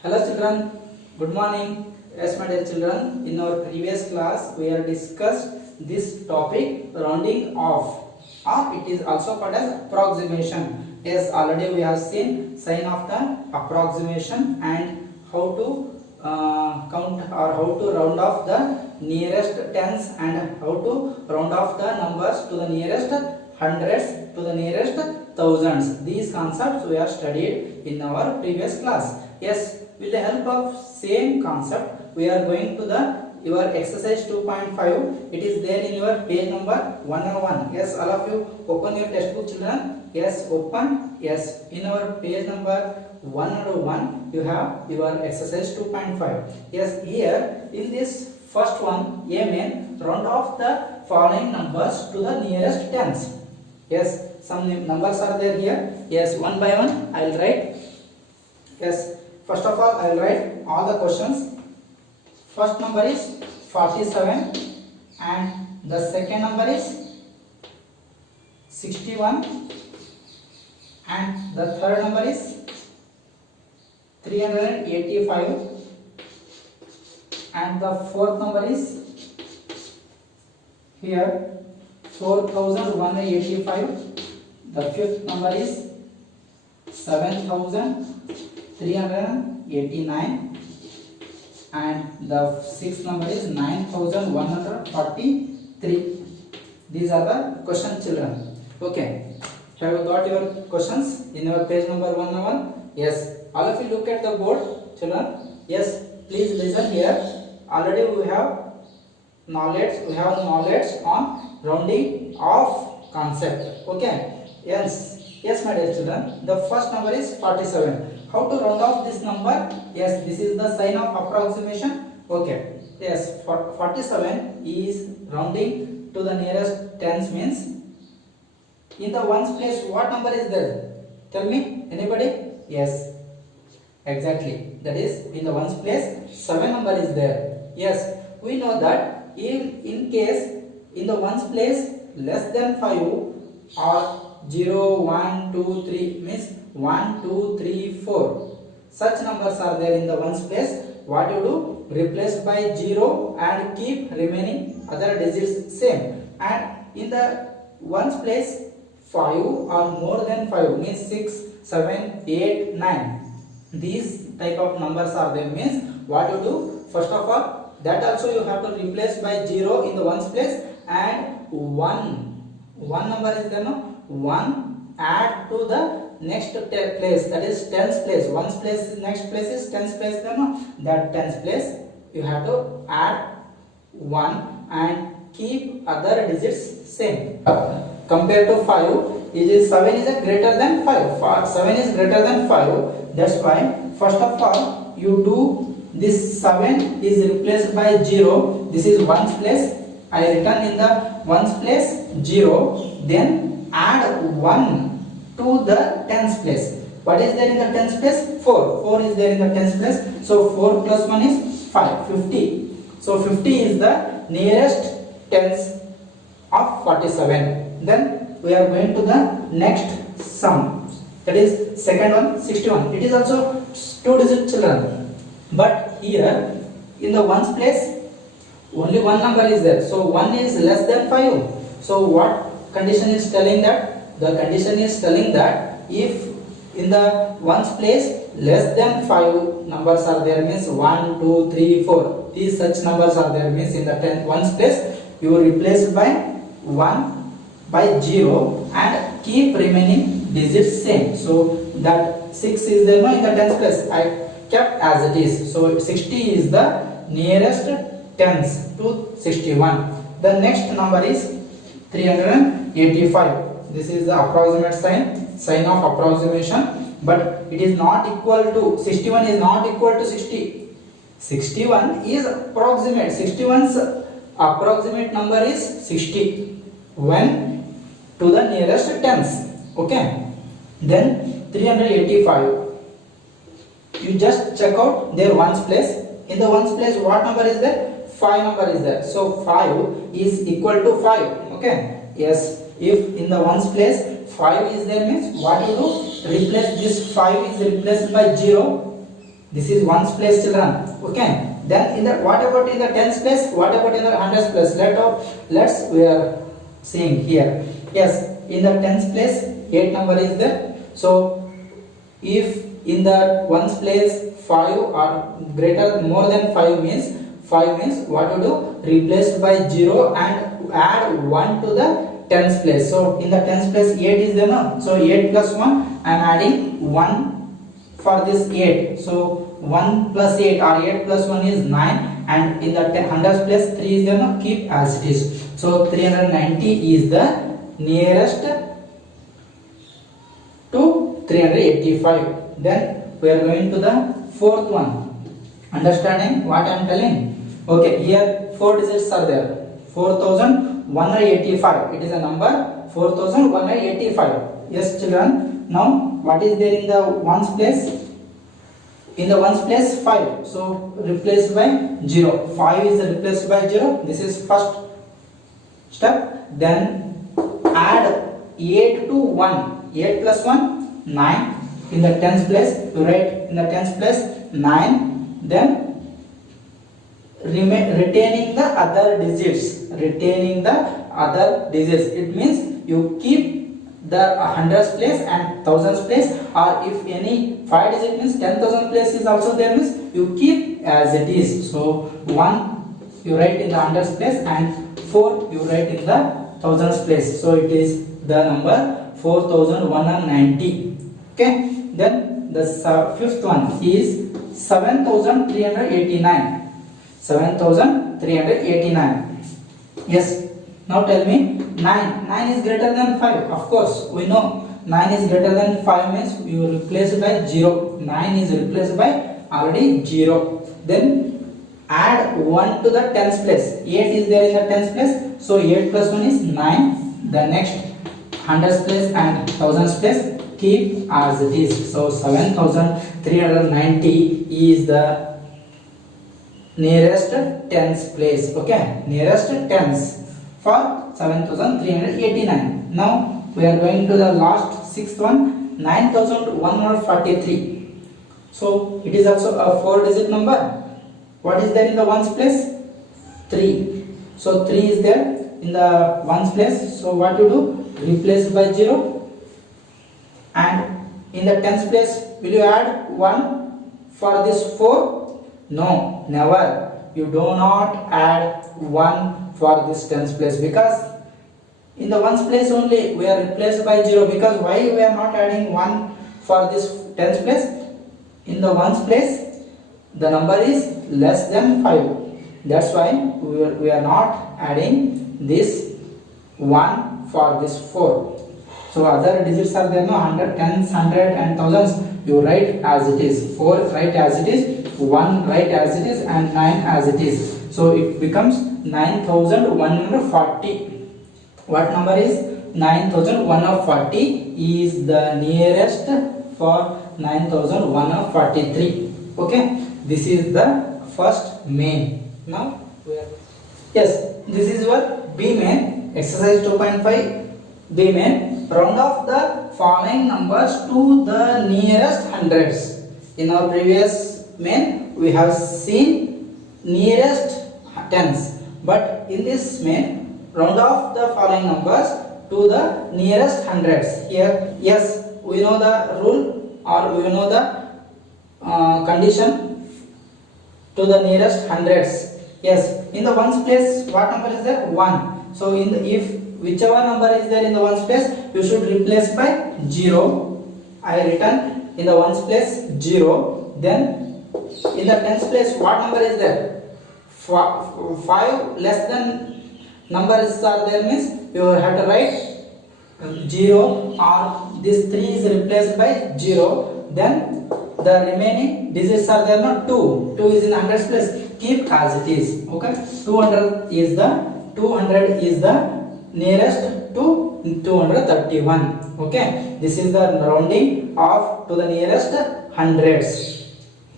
Hello children, good morning. Yes my dear children, in our previous class we have discussed this topic rounding off, or it is also called as approximation. Yes, already we have seen sign of the approximation and how to count or how to round off the nearest tens and how to round off the numbers to the nearest hundreds to the nearest thousands. These concepts we have studied in our previous class. Yes, with the help of same concept we are going to the your exercise 2.5. It is there in your page number 101. Yes, all of you open your textbook children. Yes, open. Yes, in our page number 101 you have your exercise 2.5. Yes, here in this first one, aim round off the following numbers to the nearest tens. Yes, some numbers are there here. Yes, one by one I will write. Yes, first of all I will write all the questions. First number is 47 and the second number is 61 and the third number is 385 and the fourth number is here 4185. The fifth number is 7389 and the sixth number is 9143. These are the question children. Okay, have you got your questions in your page number 101? Yes, all of you look at the board children. Yes, please listen here. Already we have knowledge on rounding off concept. Okay, yes my dear children, the first number is 47. How to round off this number? Yes, this is the sign of approximation. Okay, yes, 47 is rounding to the nearest tens, means in the ones place what number is there? Tell me, anybody? Yes, exactly, that is in the ones place 7 number is there. Yes, we know that in case in the ones place less than 5 or 0, 1, 2, 3 means 1, 2, 3, 4 such numbers are there in the ones place. What you do? Replace by 0 and keep remaining other digits same. And in the ones place 5 or more than 5 means 6, 7, 8, 9. These type of numbers are there, means what you do? First of all, that also you have to replace by 0 in the ones place and 1 number is there, no? 1 add to the next place, that is tens place. Ones place next place is tens place, there, no? That tens place you have to add 1 and keep other digits same. Compared to 5, it is 7 is greater than 5. 7 is greater than 5. That's why first of all you do this 7 is replaced by 0. This is ones place. I written in the ones place 0. Then add 1 to the tens place. What is there in the tens place? 4. 4 is there in the tens place. So 4 plus 1 is 5. 50. So 50 is the nearest tens of 47. Then we are going to the next sum. That is second one, 61. It is also 2 digit children. But here in the ones place only one number is there. So 1 is less than 5. So what condition is telling that? The condition is telling that if in the ones place less than 5 numbers are there, means 1, 2, 3, 4. These such numbers are there, means in the ones place you replace by 1 by 0 and keep remaining digits same. So that 6 is there, no, in the tens place. I kept as it is. So 60 is the nearest tens to 61. The next number is 385. This is the approximate sign of approximation, but it is not equal to 61 is not equal to 60. 61 is approximate. 61's approximate number is 60 when to the nearest tens. Okay. Then 385. You just check out their ones place. In the ones place what number is there? 5 number is there. So 5 is equal to 5. Okay. Yes. If in the ones place 5 is there, means what you do? Replace this 5 is replaced by 0 This is ones place, children. Okay. Then in the what about in the tens place? What about in the hundreds place? Let's we are seeing here. Yes, in the tens place, 8 number is there. So if in the ones place 5 or greater more than 5 means what to do? Replaced by 0 and add 1 to the tens place. So in the tens place 8 is there now. So 8 plus 1 I am adding 1 for this 8. So 1 plus 8 or 8 plus 1 is 9, and in the hundreds place 3 is there now. Keep as it is. So 390 is the nearest to 385. Then we are going to the fourth one. Understanding what I am telling? Okay, here 4 digits are there. 4185. It is a number 4185. Yes, children. Now what is there in the ones place? In the ones place 5. So replaced by 0. 5 is replaced by 0. This is first step. Then add 8 to 1. 8 plus 1 9. In the tens place you write in the tens place 9. Then retaining the other digits. Retaining the other digits. It means you keep the hundreds place and thousands place, or if any 5 digit means 10,000 place is also there means you keep as it is. So 1 you write in the hundreds place and 4 you write in the thousands place. So it is the number 4190. Okay. Then the fifth one is 7389. 7389. Yes. Now tell me, 9 is greater than 5. Of course, we know 9 is greater than 5 means you replace by 0. 9 is replaced by already 0. Then add 1 to the tens place. 8 is there in the tens place. So 8 plus 1 is 9. The next hundreds place and thousands place keep as it is. So 7390 is the nearest tens place. Okay, nearest tens for 7389. Now we are going to the last sixth one, 9143. So it is also a 4 digit number. What is there in the ones place? 3. So 3 is there in the ones place. So what you do? Replace by 0. And in the tens place, will you add 1 for this 4? No, never. You do not add 1 for this tens place, because in the ones place only we are replaced by 0. Because why we are not adding 1 for this tens place? In the ones place the number is less than 5. That's why we are not adding this 1 for this 4. So other digits are there, no, 100, tens, 100 and thousands. You write as it is. 4 write as it is, 1 write as it is, and 9 as it is. So it becomes 9140. What number is 9140 is the nearest for 9143. Okay, this is the first main. Now yes, this is what B main, exercise 2.5 B main. Round off the following numbers to the nearest hundreds. In our previous main we have seen nearest tens, but in this main round off the following numbers to the nearest hundreds. Here, yes, we know the rule or we know the condition to the nearest hundreds. Yes, in the ones place what number is there? 1. So in the, if whichever number is there in the ones place, you should replace by 0. I written in the ones place 0. Then in the tens place what number is there? 5 less than numbers are there means you have to write 0, or this 3 is replaced by 0. Then the remaining digits are there, not 2. 2 is in hundreds place. Keep as it is. Okay, 200 is the nearest to 231. Okay, this is the rounding off to the nearest hundreds.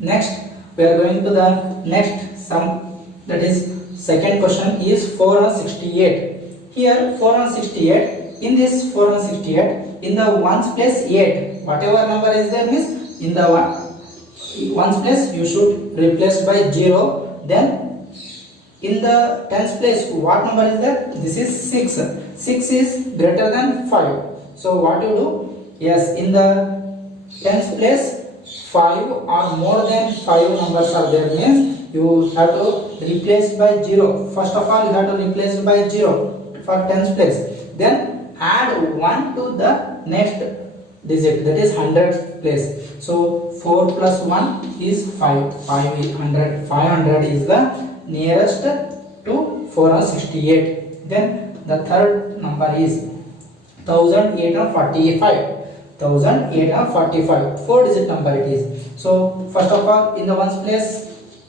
Next we are going to the next sum, that is second question is 468. Here 468, in this 468 in the ones place 8, whatever number is there means in the ones place you should replace by 0. Then in the tens place what number is there? This is 6. 6 is greater than 5. So what you do? Yes, in the tens place 5 or more than 5 numbers are there, means you have to replace by 0. First of all you have to replace by 0 for tens place. Then add 1 to the next digit, that is hundredth place. So 4 plus 1 is 5. 500. 500 is the nearest to 468. Then the third number is 1845. 1845, 4 digit number it is. So first of all in the ones place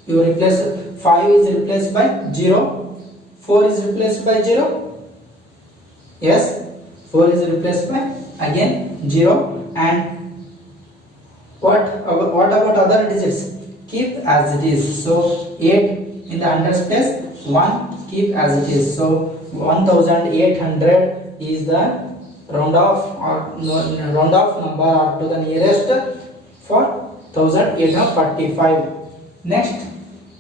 you replace 5 is replaced by 0, 4 is replaced by 0. Yes, 4 is replaced by again 0. And what about other digits? Keep as it is. So 8 in the hundreds place, 1 keep as it is. So 1800 is the round off number or to the nearest for 1845. Next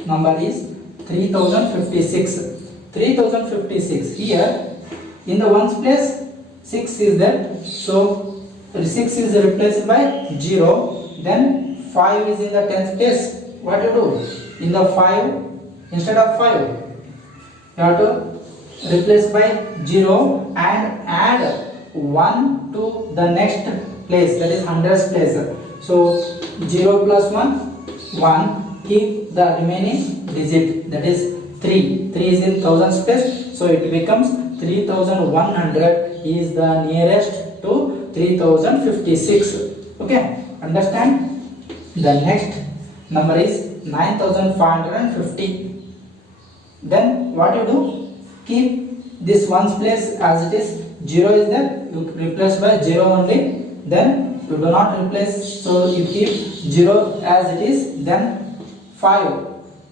number is 3056. 3056, here in the ones place 6 is there, so 6 is replaced by 0. Then 5 is in the tens place. What you do? In the 5, instead of 5 you have to replace by 0 and add 1 to the next place, that is hundreds place. So 0 plus 1, 1, keep the remaining digit, that is 3. 3 is in thousands place, so it becomes 3100 is the nearest to 3056. Okay, understand? The next number is 9550. Then what you do? Keep this ones place as it is. 0 is there, you replace by 0 only. Then you do not replace, so you keep 0 as it is. Then 5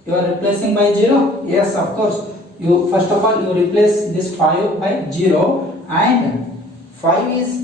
you are replacing by 0. Yes, of course, you first of all you replace this 5 by 0, and 5 is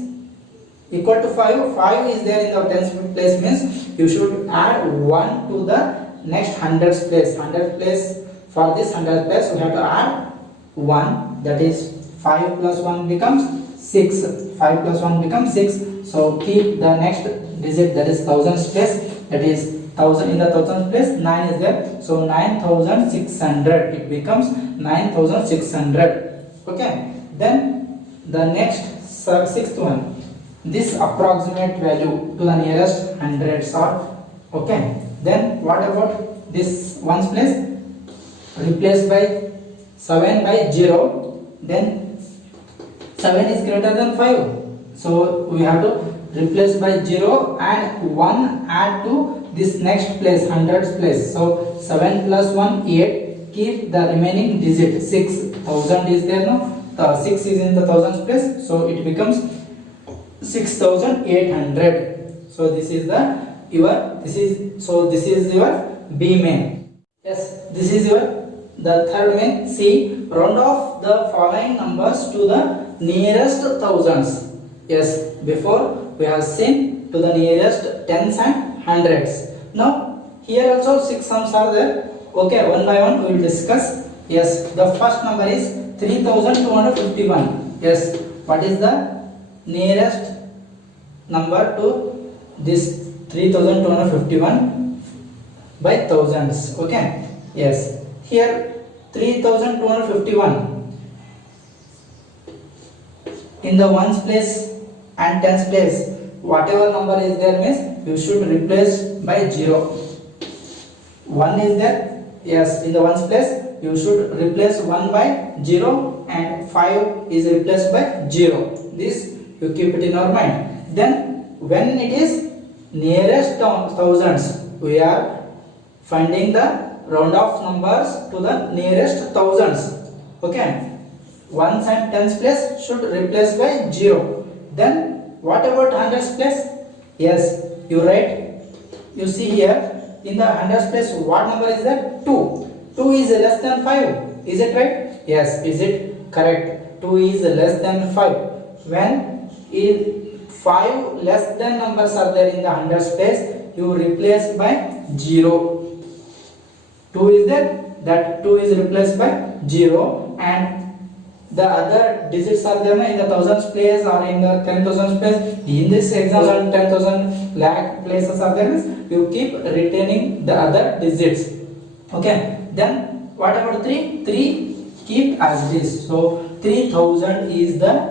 equal to 5. 5 is there in the tens place, means you should add 1 to the next hundreds place. Hundred place, for this hundred place you have to add 1, that is 5 plus 1 becomes 6. 5 plus 1 becomes 6. So keep the next digit, that is thousands place, that is 1000. In the thousands place 9 is there, so 9600, it becomes 9600. Okay, then the next sixth one, this approximate value to the nearest hundreds are. Okay, then what about this ones place? Replaced by 7 by 0. Then 7 is greater than 5, so we have to replace by 0 and 1 add to this next place, hundreds place. So 7 plus 1, 8, keep the remaining digit 6. 1000 is there, no? The 6 is in the thousands place, so it becomes 6800. So this is your B main. Yes, this is your the third main. C, round off the following numbers to the nearest thousands. Yes, before we have seen to the nearest tens and hundreds. Now here also 6 sums are there. Okay, one by one we will discuss. Yes, the first number is 3251. Yes, what is the nearest number to this 3251 by thousands? Okay, yes, here 3251 in the ones place and tens place, whatever number is there, means you should replace by 0. 1 is there, yes, in the ones place you should replace 1 by 0, and 5 is replaced by 0. This you keep it in our mind. Then when it is nearest thousands, we are finding the round off numbers to the nearest thousands. Okay, ones and tens place should replace by 0. Then what about hundreds place? Yes, you write, you see here in the hundreds place what number is that? 2. 2 is less than 5, is it right? Yes, is it correct? 2 is less than 5. When is 5 less than numbers are there in the hundreds place, you replace by 0. 2 is there, that 2 is replaced by 0, and the other digits are there in the thousands place or in the 10,000 place. In this example, 10,000 lakh places are there, you keep retaining the other digits. Okay, then what about 3? 3 keep as it is. So 3000 is the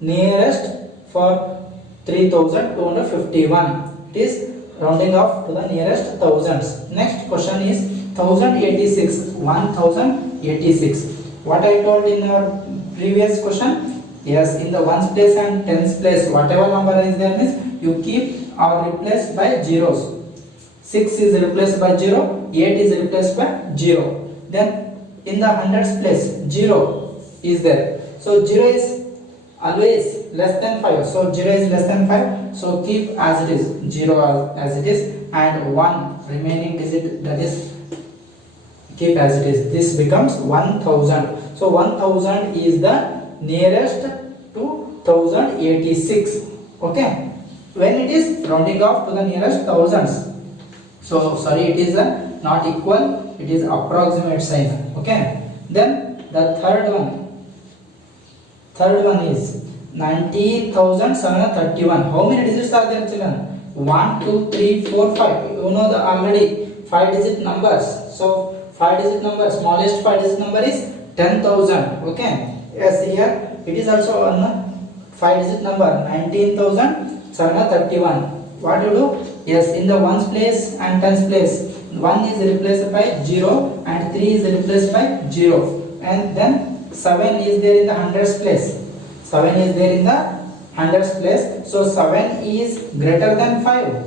nearest for 3251. It is rounding off to the nearest thousands. Next question is 1086. 1086. What I told in our previous question, yes, in the ones place and tens place, whatever number is there means you keep or replace by zeros. 6 is replaced by 0, 8 is replaced by 0. Then in the hundreds place 0 is there. So 0 is always less than 5. So 0 is less than 5. So keep as it is, 0 as it is, and 1 remaining digit, that is keep as it is. This becomes 1000. So 1000 is the nearest to 1086. Okay, when it is rounding off to the nearest thousands. So sorry, it is not equal, it is approximate sign. Okay, then the third one is 19,731. How many digits are there, children? 1, 2, 3, 4, 5. You know the already 5 digit numbers. So 5 digit number, smallest 5 digit number is 10,000. Okay, yes, here it is also a 5 digit number, 19,731. What you do? Yes, in the ones place and tens place, 1 is replaced by 0 and 3 is replaced by 0, and then 7 is there in the hundreds place. 7 is there in the hundreds place. So 7 is greater than 5.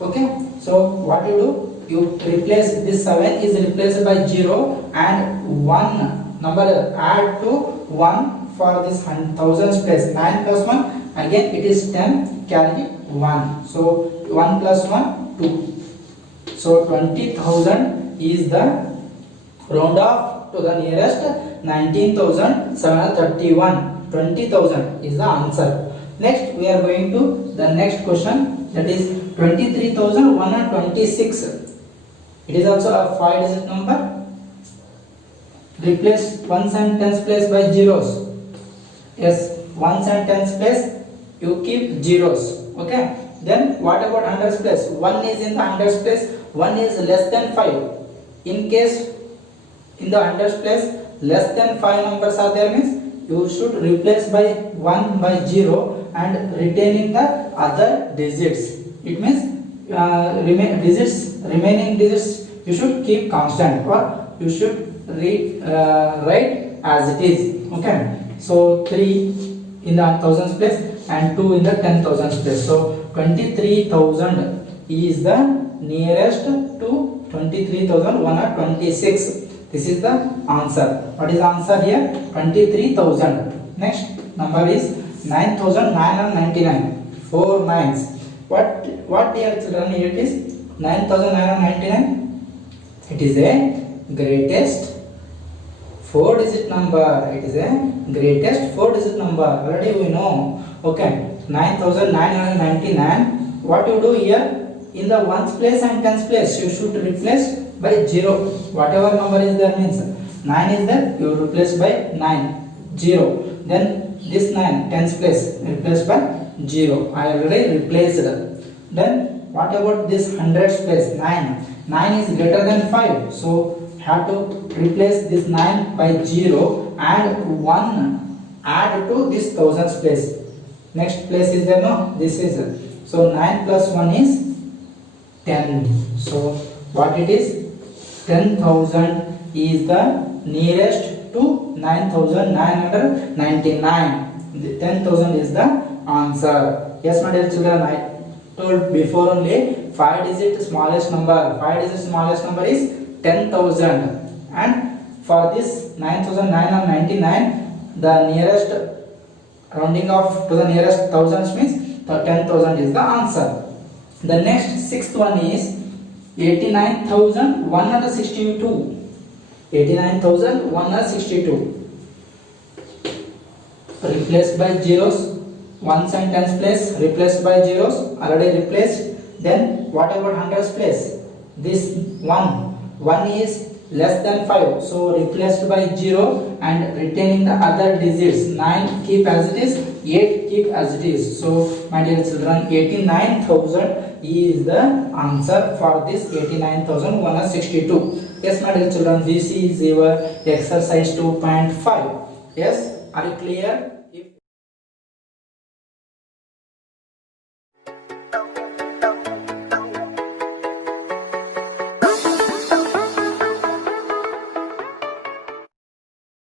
Okay, so what you do? You replace this 7 is replaced by 0 and 1 number add to 1 for this thousands place. 9 plus 1, again it is 10, carry 1. So 1 plus 1, 2. So 20,000 is the round off to the nearest 19,731. 20,000 is the answer. Next we are going to the next question, that is 23,126. It is also a 5 digit number. Replace ones and tens place by zeros. Yes, ones and tens place you keep zeros. Okay, then what about hundreds place? 1 is in the hundreds place, 1 is less than 5. In case in the hundreds place less than 5 numbers are there means you should replace by 1 by 0 and retaining the other digits. It means remaining digits you should keep constant, or you should write as it is. Okay, so 3 in the thousands place and 2 in the 10,000s place. So 23,000 is the nearest to 23,126. This is the answer. What is the answer here? 23,000. Next number is 9,999. 4 nines. What dear children, it is 9,999? It is a greatest 4 digit number. It is a greatest 4 digit number. Already we know. Okay, 9,999. What you do here? In the ones place and tens place, you should replace by 0. Whatever number is there means 9 is there, you replace by 9, 0. Then this 9, tens place, replaced by 0. I already replaced. Then what about this hundreds place? 9. 9 is greater than 5. So have to replace this 9 by 0 and 1 add to this thousands place. Next place is there, no? This is. So 9 plus 1 is 10. So what it is? 10,000 is the nearest to 9,999. 10,000 is the answer. Yes, my dear children, I told before only 5 digit smallest number. 5 digit smallest number is 10,000. And for this 9,999, the nearest rounding off to the nearest thousands means the 10,000 is the answer. The next sixth one is 89,162. 89,162. Replaced by zeros. Ones and tens place replaced by zeros. Already replaced. Then what about hundreds place? this 1 is less than 5, so replaced by 0 and retaining the other digits. 9 keep as it is, 8 keep as it is. So my dear children, 89,000 is the answer for this 89,162. Yes my dear children, this is your exercise 2.5. yes, are you clear? If